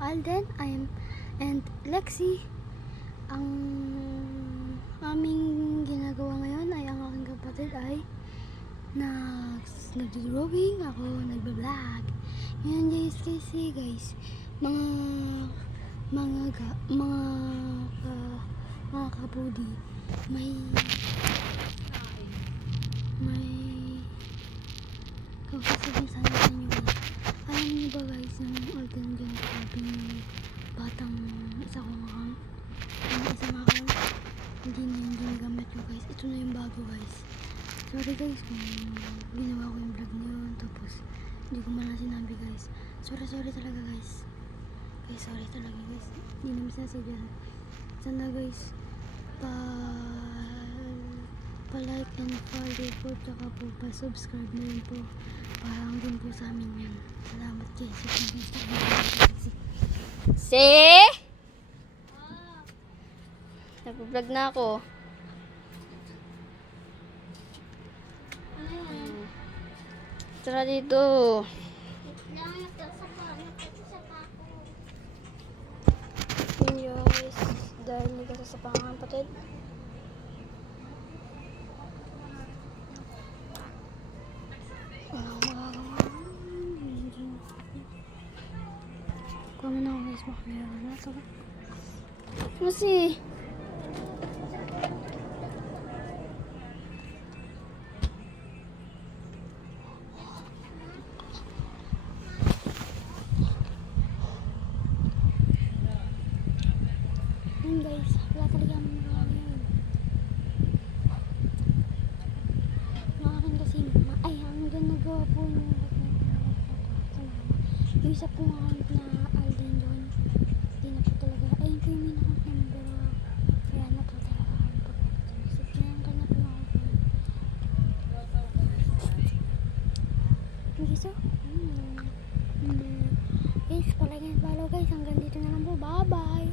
Alden, and Lexi. Ang aming ginagawa ngayon ay ang aking kapatid ay nag-drawing, ako nagba-vlog. Ngayon guys, kasi guys, mga kabudi, may sasabihin sana sa inyo guys. Alam niyo ba guys, yung Alden dyan, sabi ng batang isa kong account, yung isang account, hindi na yung ginagamit ko guys. Ito na yung bago guys. Sorry guys kung ginawa ko yung vlog na yun, tapos hindi ko man sinabi guys. Sorry talaga guys. Guys, sorry talaga guys. Hindi naman sinasadya. Sana guys, pa-like and follow po, tsaka po pa-subscribe na rin po. Parang din po sa amin yan. Salamat guys. Nag-vlog na ako. Tara dito. Yun guys, dahil nagsasapangan patid. Wala akong magagawa. Kuha mo na ako guys, makamera na. Saka Kasi yun guys, wala talaga akong magawa ngayon. Yung akin kasi, hanggang nagawa po yung isa pong account na Alden doon. Hindi na po talaga, ayun po yung main account namin, pero kaya na po talaga kami pag-isip. Kaya na po na ako. Guys, guys, palagi na follow guys, hanggang dito na lang po, bye bye.